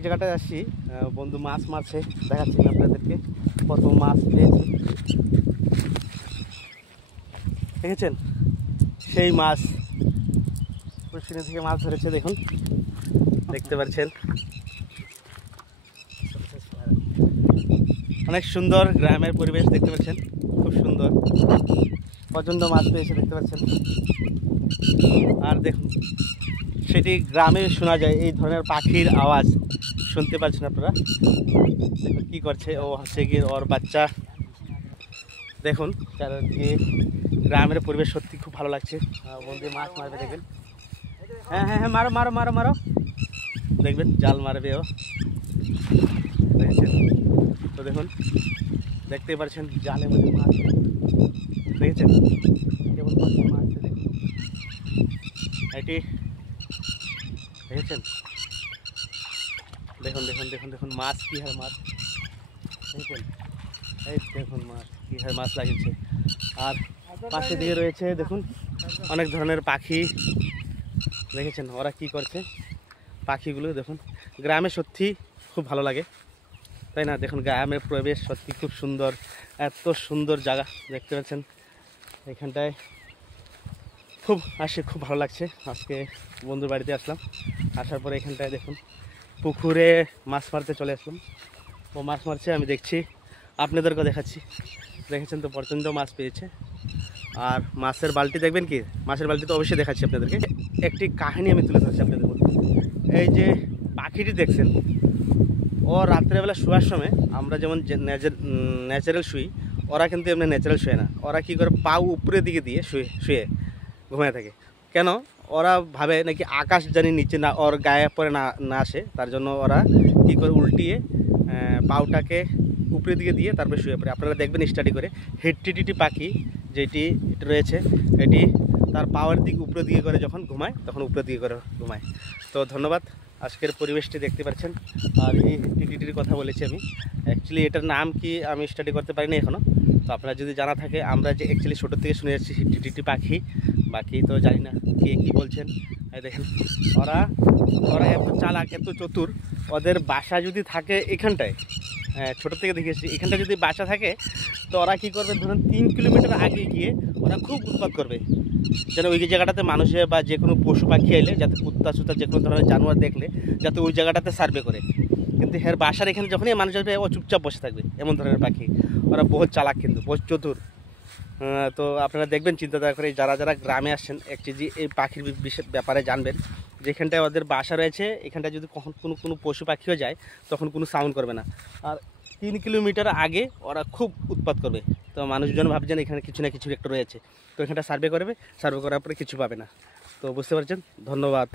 এক জায়গাটায় আসছি, বন্ধু মাছ মারছে, দেখাচ্ছি আমি আপনাদেরকে কত মাছ পেয়েছি। দেখেছেন সেই মাছ পুষ্কিনি থেকে মাছ ধরেছে, দেখুন দেখতে পাচ্ছেন। অনেক সুন্দর গ্রামের পরিবেশ দেখতে পাচ্ছেন, খুব সুন্দর প্রচণ্ড মাছ পেয়েছে দেখতে পাচ্ছেন। আর দেখুন সেটি গ্রামে শোনা যায়, এই ধরনের পাখির আওয়াজ শুনতে পাচ্ছেন আপনারা। দেখুন কী করছে, ও হচ্ছে গিয়ে ওর বাচ্চা। দেখুন চারদিকে গ্রামের পরিবেশ সত্যি খুব ভালো লাগছে। বন্ধু মাছ মারবে দেখবেন। হ্যাঁ হ্যাঁ হ্যাঁ, মারো মারো মারো মারো, দেখবেন জাল মারবে ও, দেখেছেন তো। দেখুন দেখতেই পাচ্ছেন জালের মধ্যে মাছ, দেখেছেন কেবল মাছ দেখুন এটি, দেখেছেন। দেখুন দেখুন দেখুন দেখুন মাছ কী হয়, মাছ দেখেছেন, এই দেখুন মাছ কী হয়, মাছ লাগিয়েছে। আর পাশে দিয়ে রয়েছে দেখুন অনেক ধরনের পাখি, দেখেছেন ওরা কি করছে। পাখিগুলো দেখুন, গ্রামে সত্যি খুব ভালো লাগে, তাই না? দেখুন গ্রামের পরিবেশ সত্যি খুব সুন্দর, এত সুন্দর জায়গা দেখতে পাচ্ছেন। এখানটায় খুব ভালো লাগছে। আজকে বন্ধুর বাড়িতে আসলাম, আসার পরে এখানটায় দেখুন পুকুরে মাছ মারতে চলে আসলাম। ও মাছ মারছে, আমি দেখছি, আপনাদেরকেও দেখাচ্ছি। দেখেছেন তো প্রচণ্ড মাছ পেয়েছে। আর মাছের বালতি দেখবেন কি, মাছের বালতি তো অবশ্যই দেখাচ্ছি আপনাদেরকে। একটি কাহিনী আমি তুলে ধরছি আপনাদের মধ্যে। এই যে পাখিটি দেখছেন, ও রাত্রেবেলা শোয়ার সময় আমরা যেমন ন্যাচারাল শুই, ওরা কিন্তু এমনি ন্যাচারাল শুয়ে না। ওরা কী করে, পাও উপরের দিকে দিয়ে শুয়ে ঘুমিয়ে থাকে। কেন? ওরা ভাবে নাকি আকাশ জানি নিচে না ওর গায়ে পরে না আসে, তার জন্য ওরা কী করে উল্টিয়ে পাউটাকে উপরের দিকে দিয়ে তারপরে শুয়ে পড়ে। আপনারা দেখবেন স্টাডি করে, হেডটিটি পাখি যেটি রয়েছে, এটি তার পাওয়ার দিক উপরের দিকে করে যখন ঘুমায়, তখন উপরের দিকে করে ঘুমায়। তো ধন্যবাদ। আজকের পরিবেশটি দেখতে পাচ্ছেন। আর এই হেডটিটির কথা বলেছি আমি, অ্যাকচুয়ালি এটার নাম কি আমি স্টাডি করতে পারিনি এখনও। তো আপনারা যদি জানা থাকে, আমরা যে অ্যাকচুয়ালি ছোটোর থেকে শুনে যাচ্ছি হেডটিটি পাখি, বাকি তো জানি না কে কী বলছেন। দেখেন ওরা এত চালাক, এত চতুর। ওদের বাসা যদি থাকে এখানটায়, ছোটো থেকে দেখেছি, এখানটা যদি বাসা থাকে তো ওরা কী করবে, ধরুন 3 কিলোমিটার আগে গিয়ে ওরা খুব উৎপাত করবে, যেন ওই জায়গাটাতে মানুষে বা যে কোনো পশু পাখি এলে, যাতে কুত্তা সুত্তা যে কোনো ধরনের জানোয়ার দেখলে যাতে ওই জায়গাটাতে সার্ভে করে। কিন্তু এর বাসার এখানে যখনই মানুষ আসবে, ও চুপচাপ বসে থাকবে। এমন ধরনের পাখি ওরা, বহুত চালাক কিন্তু বহুত চতুর। তো আপনারা দেখবেন, চিন্তাধারা করে যারা গ্রামে আসছেন একচেজি এই পাখির ব্যাপারে জানবেন। যেখানটায় ওদের বাসা রয়েছে, এখানটায় যদি কখন কোনো পশু পাখিও যায়, তখন কোনো সাউন্ড করবে না। আর 3 কিলোমিটার আগে ওরা খুব উৎপাত করবে। তো মানুষজন ভাবছেন এখানে কিছু না কিছু একটা রয়েছে, তো এখানটা সার্ভে করবে, সার্ভে করার পরে কিছু পাবে না। তো বুঝতে পারছেন। ধন্যবাদ।